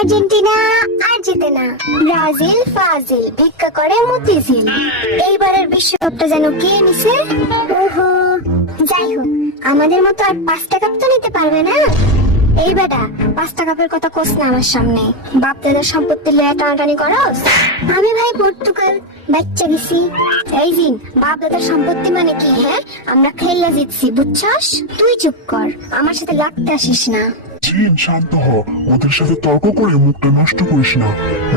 Argentina আর জিতে না, Brazil ফাজিল ভিক্ষা করে মতিঝিল। এইবারের বিশ্বকাপটা যেন কে নিছে। ওহো, যাই হোক, আমাদের মতো আর 5টা কাপ তো নিতে পারবে না। এই বেটা, 5টা কাপের কথা কোস না আমার সামনে। বাপ দাদার সম্পত্তি লয়ে টানাটানি করস। আমি ভাই পর্তুগাল বাচ্চা গেছি। এই জিন, বাপ দাদার সম্পত্তি মানে কি? হ্যাঁ, আমরা খেললা জিতছি, বুঝছস? তুই চুপ কর, আমার সাথে লাগতে আসিস না। জিন, শান্ত হ। ওদের সাথে তর্ক করে মুখটা নষ্ট করিস না।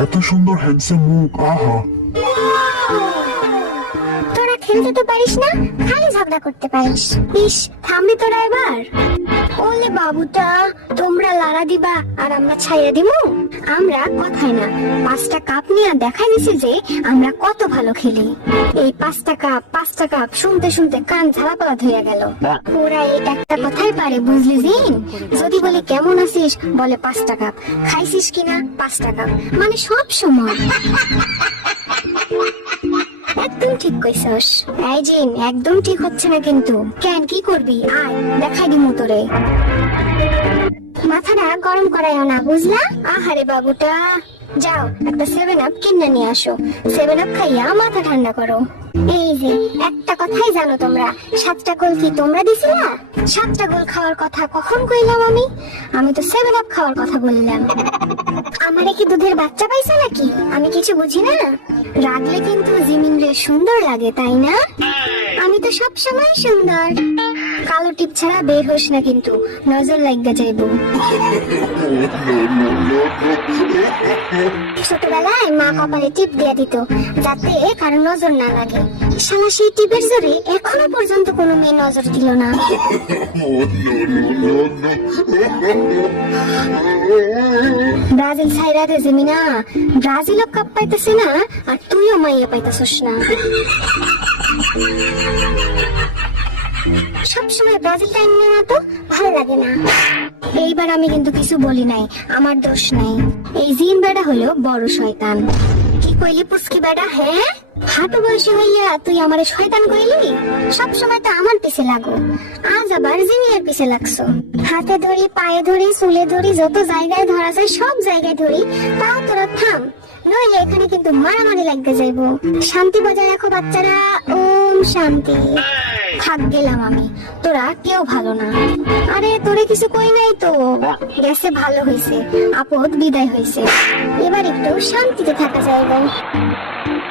এত সুন্দর হ্যান্ডসাম মুখ, আহা। তোরা খেলতে তো পারিস না, খালি ঝগড়া করতে পারিস। ইস, থামবি তোরা এবার? ওলে বাবুটা, তোমরা লাড়া দিবা আর আমরা ছাইয়া দিমু? আমরা কথাই না, 5টা কাপ নিয়ে দেখাই দিছি যে আমরা কত ভালো খেলি। এই 5টা কাপ শুনতে শুনতে কান ঝালাপালা হয়ে গেল। ওরা এই একটা কথাই পারে, বুঝলি জিন? যদি বলি কেমন আছিস, বলে 5টা কাপ। খাইছিস কিনা? 5টা কাপ। মানে সব সময়। একদম ঠিক কইছস। এই জিন, একদম ঠিক হচ্ছে না কিন্তু। কেন, কি করবি? আয় দেখাই দিমু তোরে। মাথাটা গরম করাইও না, বুঝলা? আহারে বাবুটা, যাও একটা 7 আপ কিনে নিয়ে আসো। 7 আপ খাইয়া মাথা ঠান্ডা করো। এই যে একটা কথাই জানো তোমরা, 7টা গোল কি তোমরা দিছিলা? 7টা গোল খাওয়ার কথা কখন কইলাম আমি? আমি তো 7 আপ খাওয়ার কথা বললাম। আমারে কি দুধের বাচ্চা পাইছে নাকি? আমি কিছু বুঝি না। রাগলে কিন্তু জিমিন রে সুন্দর লাগে, তাই না? আমি তো সব সময় সুন্দর। কালো টিপ ছাড়া বের হোস না কিন্তু, নজর লাগা যাইবো। ছোটবেলায় মা কপালে টিপ দিয়ে দিত, যাতে কারো নজর না লাগে। শালা সেই টিপের জোরে এখনো পর্যন্ত কোনো মেয়ে নজর দিল না। ব্রাজিল ছাইরা দে জিমিনা, ব্রাজিলও কাপ পাইতেছে না আর তুইও মাইয়া পাইতেছস না। সবসময় ব্রাজিল টাইম নেওয়া তো ভালো লাগে না। এইবার আমি কিন্তু কিছু বলি নাই, আমার দোষ নাই। এই জিন বেড়া হলো বড় শয়তান। কি কইলি পুচকি বেড়া? হ্যাঁ, হাঁটু বয়সী হইয়া তুই আমারে শয়তান কইলি? সবসময় তো আমার পিছে লাগো, আজ আবার জিনিয়ার পিছে লাগছো। হাতে ধরি, পায়ে ধরি, চুলে ধরি, যত জায়গায় ধরা যায় সব জায়গায় ধরি, তাও তোরা থাম, নইলে এখানে কিন্তু মারামারি লাগতে যাইবো। শান্তি বজায় রাখো বাচ্চারা, ওম শান্তি। থাক গেলাম আমি, তোরা কেউ ভালো না। আরে তোরে কিছু কই নাই তো, গেছে ভালো হয়েছে, আপদ বিদায় হয়েছে। এবার একটু শান্তিতে থাকা যাইবে।